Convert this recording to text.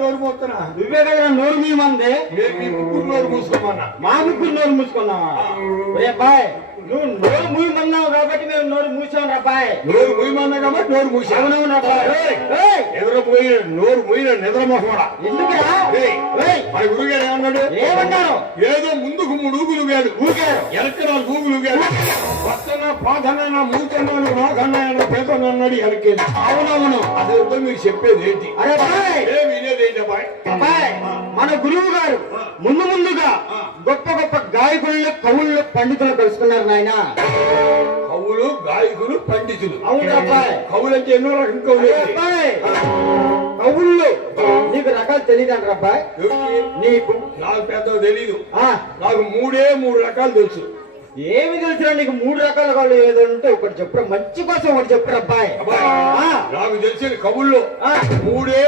నోరు మోస్తున్నా నువ్వే కదా నోరు మీమందే నోరు మూసుకోమన్నా మా ముగ్గురు నోరు మూసుకున్నావా రే బాయ్ నువ్వు నోరు మూయమన్నావు కాబట్టి మేము నోరు మూసాం రా బాయ్ నోరు మూయమన్నా కాబట్టి నోరు మూసి అవునవును రా బాయ్ ఎదురపోయి నోరు మూయిన నిద్ర మొహమడా ఎందుకురా మన గురుగారు ఏమన్నాడు ఏమన్నారు ఏదో ముందుకు 3 ఊగులుగాడు ఊగారు వెనక 4 ఊగులుగాడు పక్కన పాదనైనా మూతన్నాను రాగన్నాయన పేదన అన్నాడు వెనకే అవునవును అదే మీకు చెప్పేది ఏంటి అరే బాయ్ వినేది ఏంటి అబ్బాయి బాయ్ మన గురువు గారు ముందుగా గొప్ప గొప్ప గాయకులను కవులు పండితులు కలుసుకున్నారు నాయన కవులు గాయకులు పండితులు అవును అబ్బాయి కవులు అంటే ఎన్నో రకం కవులు అబ్బాయి కవుల్లో నీకు రకాలు తెలియదు అబ్బాయి నీకు నాకు పెద్ద తెలీదు ఆ నాకు 3 రకాలు తెలుసు ఏమి తెలుసురా నీకు 3 రకాల వాళ్ళు ఏదో ఉంటే ఒకటి చెప్పురా మంచి కోసం ఒకటి చెప్పురా అబ్బాయి నాకు తెలిసిన కవుల్లో 3